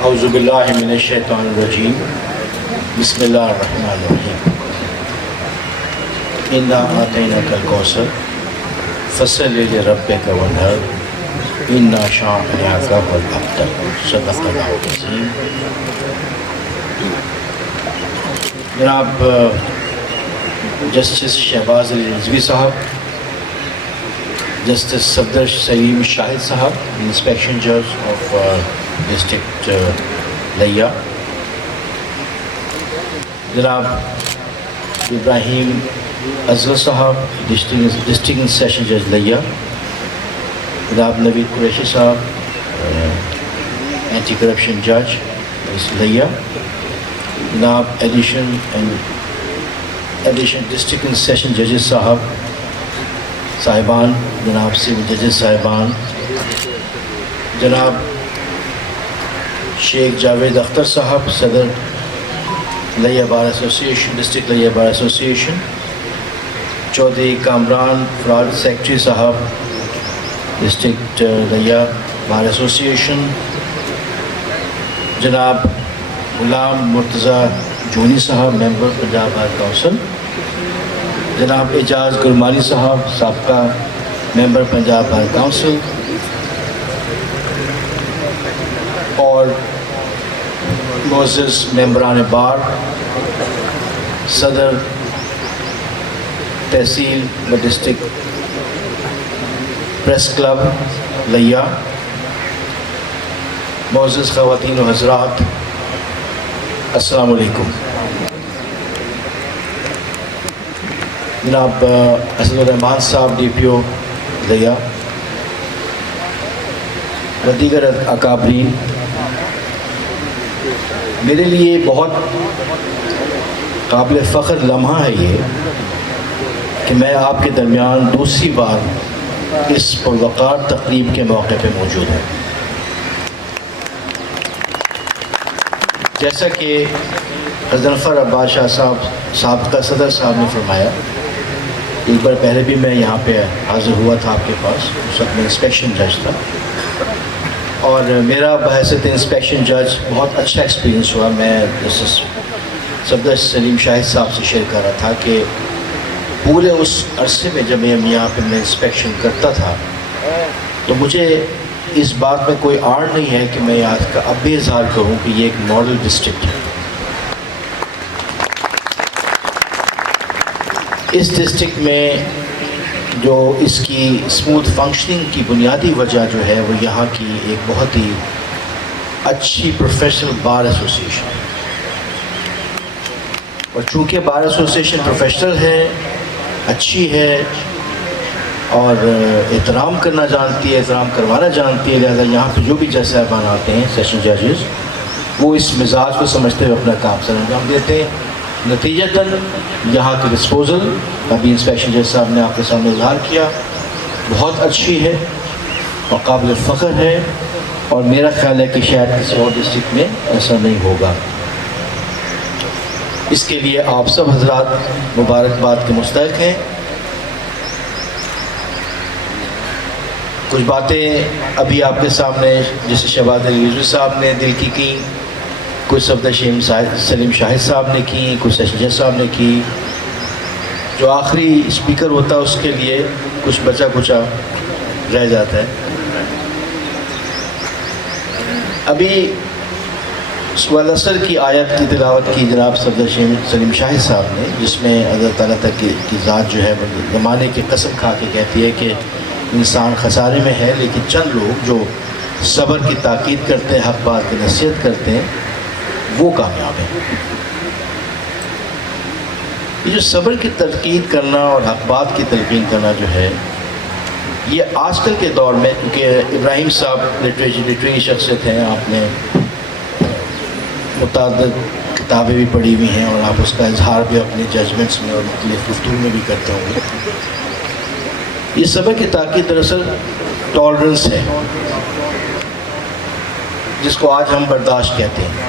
اعوذ باللہ من الشیطان الرجیم بسم اللہ الرحمن الرحیم انا اعطیناک الکوثر فصل لربک وانحر انا شانئک هو الابتر صدق اللہ العظیم۔ جناب جسٹس شہباز علی رضوی صاحب، جسٹس صفدر سلیم شاہد صاحب، انسپیکشن جج آف ڈسٹرکٹ لیا، جناب ابراہیم اصغر صاحب، ڈسٹرکٹ سیشن جج لیا، جناب نوید قریشی صاحب، اینٹی کرپشن جج لیا، جناب ایڈیشن ڈسٹرکٹ سیشن ججز صاحبان، جناب سول ججز صاحبان، جناب شیخ جاوید اختر صاحب، صدر لیا bar association, district Layyah bar association, Chaudhry Kamran فراد سیکٹری صاحب، ڈسٹرکٹ لیا بار ایسوسیشن، جناب غلام مرتضیٰ جونی صاحب، ممبر پنجاب بار کونسل، جناب اعجاز گرمانی صاحب، سابقہ ممبر پنجاب بار کونسل، اور معزز ممبران بار، صدر تحصیل و ڈسٹرکٹ پریس کلب لیا، معزز خواتین و حضرات، السلام علیکم۔ جناب اسد الرحمان صاحب، ڈی پی او لیا، و دیگر اکابرین، میرے لیے بہت قابل فخر لمحہ ہے یہ کہ میں آپ کے درمیان دوسری بار اس پروقار تقریب کے موقع پہ موجود ہوں۔ جیسا کہ حضرت عباس شاہ صاحب سابقہ صدر صاحب نے فرمایا، ایک بار پہلے بھی میں یہاں پہ حاضر ہوا تھا آپ کے پاس، اس وقت میں انسپیکشن جج تھا، اور میرا بحیثیت انسپیکشن جج بہت اچھا ایکسپیرینس ہوا۔ میں جسٹس صفدر سلیم شاہد صاحب سے شیئر کر رہا تھا کہ پورے اس عرصے میں جب میں یہاں پہ میں انسپیکشن کرتا تھا تو مجھے اس بات میں کوئی آڑ نہیں ہے کہ میں آج کا اب بھی اظہار کروں کہ یہ ایک ماڈل ڈسٹرکٹ ہے۔ اس ڈسٹرکٹ میں جو اس کی اسموتھ فنکشننگ کی بنیادی وجہ جو ہے وہ یہاں کی ایک بہت ہی اچھی پروفیشنل بار ایسوسیشن ہے، اور چونکہ بار ایسوسیشن پروفیشنل ہے، اچھی ہے، اور احترام کرنا جانتی ہے، احترام کروانا جانتی ہے، لہذا یہاں پہ جو بھی جج صاحبان آتے ہیں، سیشن ججز، وہ اس مزاج کو سمجھتے ہوئے اپنا کام سر انجام دیتے ہیں۔ نتیجتاً یہاں کی ڈسپوزل ابھی انسپیکشن جج صاحب نے آپ کے سامنے اظہار کیا، بہت اچھی ہے اور قابل فخر ہے، اور میرا خیال ہے کہ شاید کسی اور ڈسٹرکٹ میں ایسا نہیں ہوگا۔ اس کے لیے آپ سب حضرات مبارکباد کے مستحق ہیں۔ کچھ باتیں ابھی آپ کے سامنے جیسے شہباز علی رضوی صاحب نے دل کی کچھ صفدر سلیم شاہد صاحب نے کی، کچھ سیشن جج صاحب نے کی۔ جو آخری اسپیکر ہوتا ہے اس کے لیے کچھ بچا کچا رہ جاتا ہے۔ ابھی سورۃ العصر کی آیت کی تلاوت کی جناب صفدر سلیم شاہد صاحب نے، جس میں اللہ تعالیٰ تک کی ذات جو ہے زمانے کی قسم کھا کے کہتی ہے کہ انسان خسارے میں ہے، لیکن چند لوگ جو صبر کی تاکید کرتے ہیں، حق بات کی نصیحت کرتے ہیں، وہ کامیاب ہیں۔ یہ جو صبر کی تاکید کرنا اور حق بات کی تلقین کرنا جو ہے، یہ آج کل کے دور میں، کیونکہ ابراہیم صاحب لٹریری شخصیت ہیں، آپ نے متعدد کتابیں بھی پڑھی ہوئی ہیں اور آپ اس کا اظہار بھی اپنے ججمنٹس میں اور مختلف گفتگو میں بھی کرتے ہوں گے۔ یہ صبر کی تاکید دراصل ٹالرنس ہے، جس کو آج ہم برداشت کہتے ہیں۔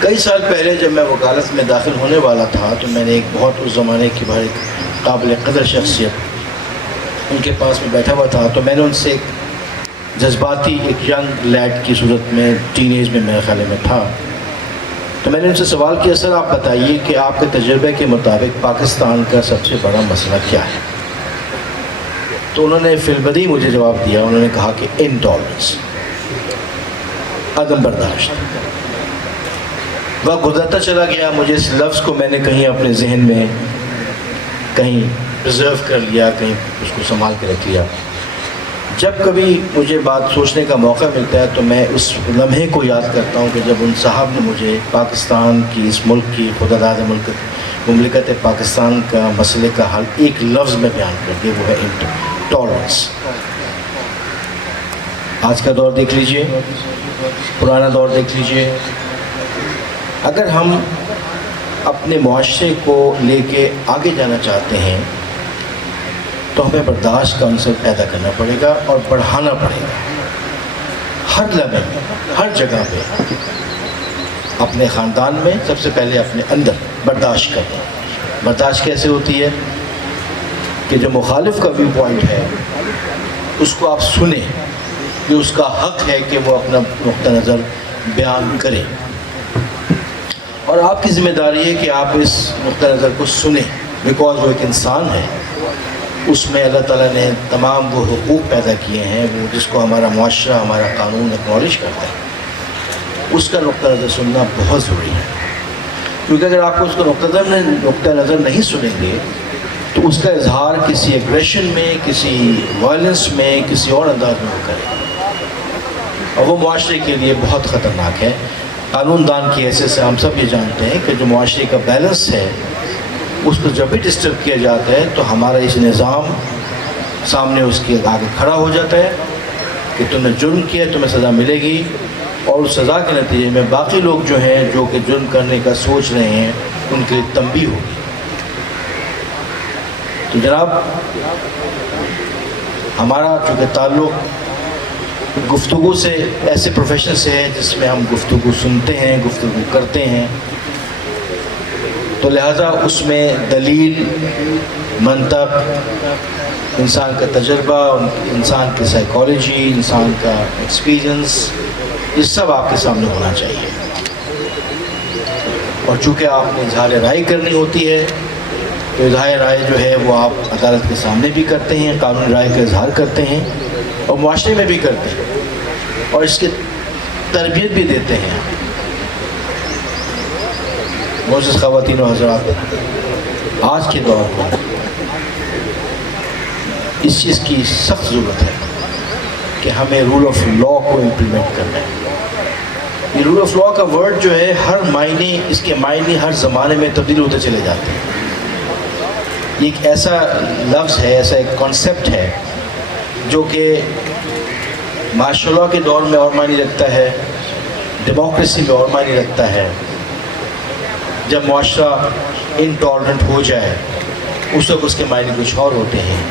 کئی سال پہلے جب میں وکالت میں داخل ہونے والا تھا تو میں نے ایک بہت اس زمانے کی بہت قابل قدر شخصیت ان کے پاس میں بیٹھا ہوا تھا، تو میں نے ان سے ایک جذباتی ایک ینگ لیڈ کی صورت میں ٹین ایج میں میرے خیال میں تھا. تو میں نے ان سے سوال کیا سر آپ بتائیے کہ آپ کے تجربے کے مطابق پاکستان کا سب سے بڑا مسئلہ کیا ہے؟ تو انہوں نے فی البدیہہ مجھے جواب دیا. انہوں نے کہا کہ انٹالرنس، عدم برداشت. وقت گزرتا چلا گیا، مجھے اس لفظ کو میں نے کہیں اپنے ذہن میں کہیں پرزرو کر لیا، کہیں اس کو سنبھال کے رکھ لیا. جب کبھی مجھے بات سوچنے کا موقع ملتا ہے تو میں اس لمحے کو یاد کرتا ہوں کہ جب ان صاحب نے مجھے پاکستان کی، اس ملک کی، خدا داد مملکت پاکستان کا مسئلے کا حل ایک لفظ میں بیان کر دیا، وہ ہے انٹالرنس. آج کا دور دیکھ لیجئے، پرانا دور دیکھ لیجئے. اگر ہم اپنے معاشرے کو لے کے آگے جانا چاہتے ہیں تو ہمیں برداشت کا عنصر پیدا کرنا پڑے گا اور بڑھانا پڑے گا. ہر لمحے ہر جگہ پہ، اپنے خاندان میں سب سے پہلے اپنے اندر برداشت کریں. برداشت کیسے ہوتی ہے؟ کہ جو مخالف کا ویو پوائنٹ ہے اس کو آپ سنیں، کہ اس کا حق ہے کہ وہ اپنا نقطہ نظر بیان کرے، اور آپ کی ذمہ داری ہے کہ آپ اس نقطہ نظر کو سنیں، بیکاز وہ ایک انسان ہے. اس میں اللہ تعالیٰ نے تمام وہ حقوق پیدا کیے ہیں وہ جس کو ہمارا معاشرہ، ہمارا قانون اکنالج کرتا ہے. اس کا نقطہ نظر سننا بہت ضروری ہے، کیونکہ اگر آپ کو اس کا نقطہ نظر نہیں سنیں گے تو اس کا اظہار کسی ایگریشن میں، کسی وائلنس میں، کسی اور انداز میں کرے، اور وہ معاشرے کے لیے بہت خطرناک ہے. قانون دان کی حیثیت سے ہم سب یہ جانتے ہیں کہ جو معاشرے کا بیلنس ہے اس کو جب بھی ڈسٹرب کیا جاتا ہے تو ہمارا اس نظام سامنے اس کے آگے کھڑا ہو جاتا ہے کہ تم نے جرم کیا، تمہیں سزا ملے گی، اور اس سزا کے نتیجے میں باقی لوگ جو ہیں جو کہ جرم کرنے کا سوچ رہے ہیں ان کے لیے تنبیہ ہوگی. تو جناب، ہمارا چونکہ تعلق گفتگو سے، ایسے پروفیشن سے ہے جس میں ہم گفتگو سنتے ہیں، گفتگو کرتے ہیں، تو لہٰذا اس میں دلیل، منطق، انسان کا تجربہ، انسان کی سائیکالوجی، انسان کا ایکسپیرینس، یہ سب آپ کے سامنے ہونا چاہیے. اور چونکہ آپ نے اظہار رائے کرنی ہوتی ہے تو اظہار رائے جو ہے وہ آپ عدالت کے سامنے بھی کرتے ہیں، قانونی رائے کا اظہار کرتے ہیں، اور معاشرے میں بھی کرتے ہیں، اور اس کی تربیت بھی دیتے ہیں. معزز خواتین و حضرات، آج کے دور میں اس چیز کی سخت ضرورت ہے کہ ہمیں رول آف لا کو امپلیمنٹ کرنا ہے. یہ رول آف لا کا ورڈ جو ہے ہر معنی، اس کے معنی ہر زمانے میں تبدیل ہوتے چلے جاتے ہیں. یہ ایک ایسا لفظ ہے، ایسا ایک کانسیپٹ ہے جو کہ معاشرہ اللہ کے دور میں اور معنی رکھتا ہے، ڈیموکریسی میں اور معنی رکھتا ہے. جب معاشرہ انٹالرنٹ ہو جائے اس وقت اس کے معنی کچھ اور ہوتے ہیں.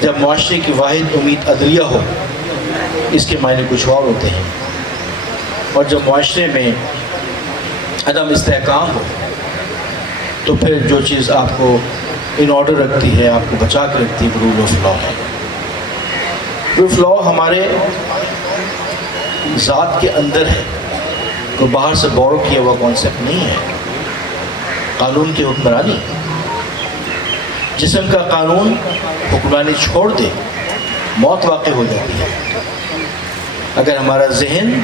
جب معاشرے کی واحد امید عدلیہ ہو اس کے معنی کچھ اور ہوتے ہیں. اور جب معاشرے میں عدم استحکام ہو تو پھر جو چیز آپ کو ان آرڈر رکھتی ہے، آپ کو بچا کے رکھتی ہے، رول آف لا ہے. رول آف لا ہمارے ذات کے اندر ہے، کوئی باہر سے بورو کیا ہوا کانسیپٹ نہیں ہے. قانون کی حکمرانی، جسم کا قانون حکمرانی چھوڑ دے موت واقع ہو جاتی ہے. اگر ہمارا ذہن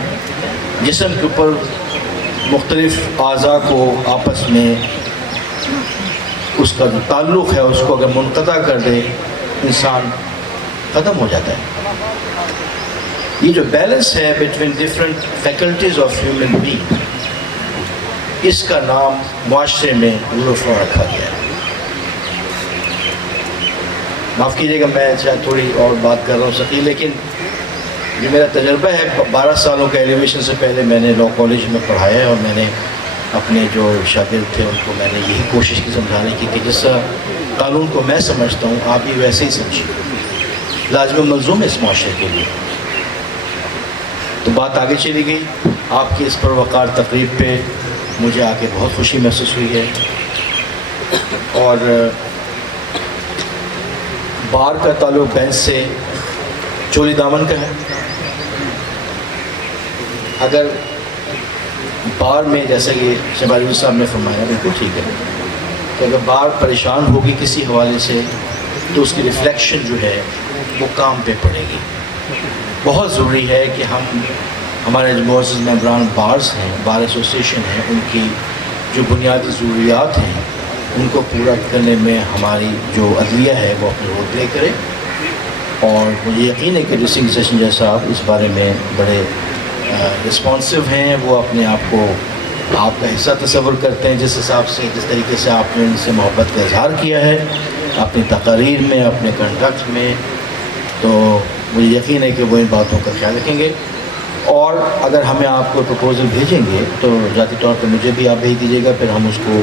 جسم کے اوپر مختلف اعضاء کو آپس میں اس کا جو تعلق ہے اس کو اگر منقطع کر دے، انسان ختم ہو جاتا ہے. یہ جو بیلنس ہے between different faculties of human being, اس کا نام معاشرے میں رول آف لا رکھا گیا ہے. معاف کیجیے گا میں شاید تھوڑی اور بات کر رہا ہوں سکی، لیکن یہ میرا تجربہ ہے. 12 سالوں کا ایلیویشن سے پہلے میں نے لاء کالج میں پڑھایا ہے، اور میں نے اپنے جو شاگرد تھے ان کو میں نے یہی کوشش کی سمجھانے کی کہ جس قانون کو میں سمجھتا ہوں آپ بھی ویسے ہی سمجھیے، لازم ملزوم ہے اس معاشرے کے لیے. تو بات آگے چلی گئی. آپ کی اس پروقار تقریب پہ مجھے آ کے بہت خوشی محسوس ہوئی ہے، اور بار کا تعلق بینچ سے چولی دامن کا ہے. اگر بار میں جیسا کہ شہباز صاحب نے فرمایا بالکل ٹھیک ہے کہ اگر بار پریشان ہوگی کسی حوالے سے تو اس کی ریفلیکشن جو ہے وہ کام پہ پڑے گی. بہت ضروری ہے کہ ہمارے جو معزز ممبران بارز ہیں، بار ایسوسیشن ہیں، ان کی جو بنیادی ضروریات ہیں ان کو پورا کرنے میں ہماری جو عدلیہ ہے وہ اپنا رول پلے کرے. اور مجھے یقین ہے کہ ڈسٹرکٹ سیشن جج صاحب اس بارے میں بڑے رسپانسو ہیں. وہ اپنے آپ کو آپ کا حصہ تصور کرتے ہیں جس حساب سے، جس طریقے سے آپ نے ان سے محبت کا اظہار کیا ہے اپنی تقاریر میں، اپنے کنڈکٹ میں. تو مجھے یقین ہے کہ وہ ان باتوں کا خیال رکھیں گے. اور اگر ہمیں آپ کو پروپوزل بھیجیں گے تو ذاتی طور پہ مجھے بھی آپ بھیج دیجیے گا، پھر ہم اس کو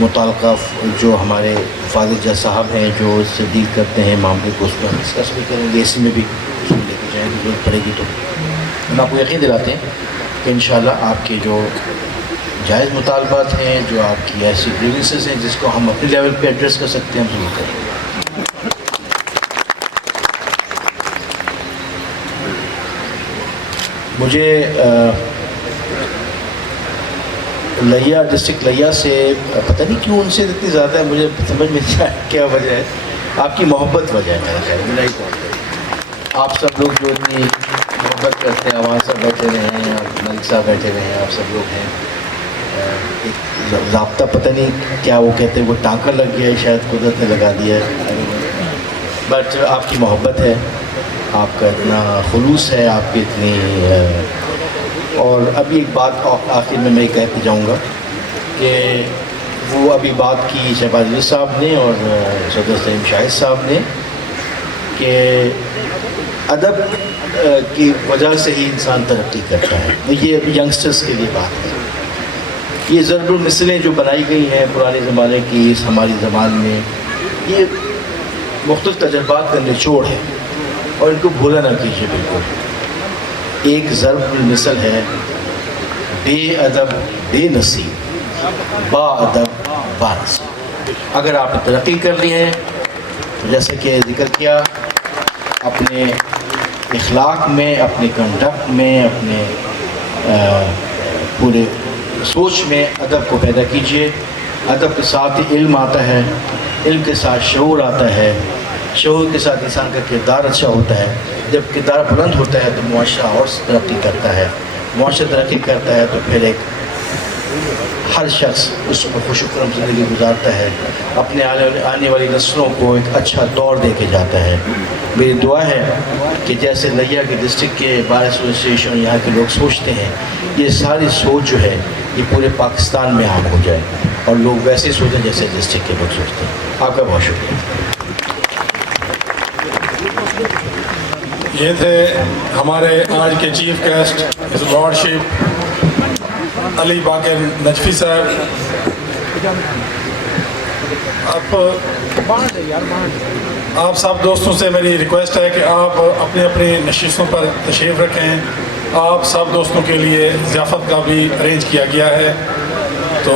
متعلقہ جو ہمارے فاضل جج صاحب ہیں جو اس سے ڈیل کرتے ہیں معاملے کو، اس کو ہم ڈسکس بھی کریں گے. اسی میں بھی اس میں لے کے جائیں گے ضرورت پڑے گی تو. ہم آپ کو یقین دلاتے ہیں کہ انشاءاللہ آپ کے جو جائز مطالبات ہیں، جو آپ کی ایسی گریونسز ہیں جس کو ہم اپنے لیول پہ ایڈریس کر سکتے ہیں، ہم ضرور کریں گے. مجھے لیا ڈسٹرکٹ لیا سے پتہ نہیں کیوں ان سے اتنی زیادہ ہے، مجھے سمجھ میں نہیں آیا کیا وجہ ہے. آپ کی محبت وجہ ہے میرا خیال، میرا ہی بہت. آپ سب لوگ جو اتنی محبت کرتے ہیں، عوام صاحب بیٹھے رہے ہیں، ملک صاحب بیٹھے رہے ہیں، آپ سب لوگ ہیں. ایک ضابطہ پتہ نہیں کیا وہ کہتے ہیں، وہ ٹانکا لگ گیا ہے، شاید قدرت نے لگا دیا ہے. بٹ آپ کی محبت ہے، آپ کا اتنا خلوص ہے، آپ کی اتنی اور ابھی ایک بات آخر میں کہتے جاؤں گا کہ وہ ابھی بات کی شہباز صاحب نے اور صدر سلیم شاہد صاحب نے کہ ادب کی وجہ سے ہی انسان ترقی کرتا ہے. یہ ابھی ینگسٹرز کے لیے بات ہے. یہ ضرب المثلیں جو بنائی گئی ہیں پرانے زمانے کی اس ہماری زبان میں، یہ مختلف تجربات کا نچوڑ ہے اور ان کو بھولا نہ کیجیے بالکل. ایک ضرب المثل ہے، بے ادب بے نصیب، با ادب با نصیب. اگر آپ نے ترقی کر لی ہے تو جیسے کہ ذکر کیا، اپنے اخلاق میں، اپنے کنڈکٹ میں، اپنے پورے سوچ میں ادب کو پیدا کیجیے. ادب کے ساتھ ہی علم آتا ہے، علم کے ساتھ شعور آتا ہے، شعور کے ساتھ انسان کا کردار اچھا ہوتا ہے. جب کردار بلند ہوتا ہے تو معاشرہ اور ترقی کرتا ہے. معاشرہ ترقی کرتا ہے تو پھر ایک ہر شخص اس میں خوش و خرم زندگی گزارتا ہے، اپنے آنے والی نسلوں کو ایک اچھا دور دے کے جاتا ہے. میری دعا ہے کہ جیسے لیا کے ڈسٹرکٹ کے بار ایسوسیشن یہاں کے لوگ سوچتے ہیں، یہ ساری سوچ جو ہے یہ پورے پاکستان میں عام ہو جائے اور لوگ ویسے ہی سوچیں جیسے ڈسٹرکٹ کے لوگ سوچتے ہیں. آپ کا بہت شکریہ. یہ تھے ہمارے آج کے چیف گیسٹ ہز لارڈشپ علی باقر نجفی صاحب. آپ سب دوستوں سے میری ریکویسٹ ہے کہ آپ اپنے اپنی نشستوں پر تشریف رکھیں. آپ سب دوستوں کے لیے ضیافت کا بھی ارینج کیا گیا ہے، تو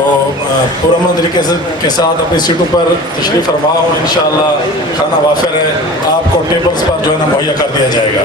پرامن طریقے کے ساتھ اپنی سیٹوں پر تشریف فرما ہو. انشاءاللہ کھانا وافر ہے، آپ کو ٹیبلز پر جو ہے نا مہیا کر دیا جائے گا.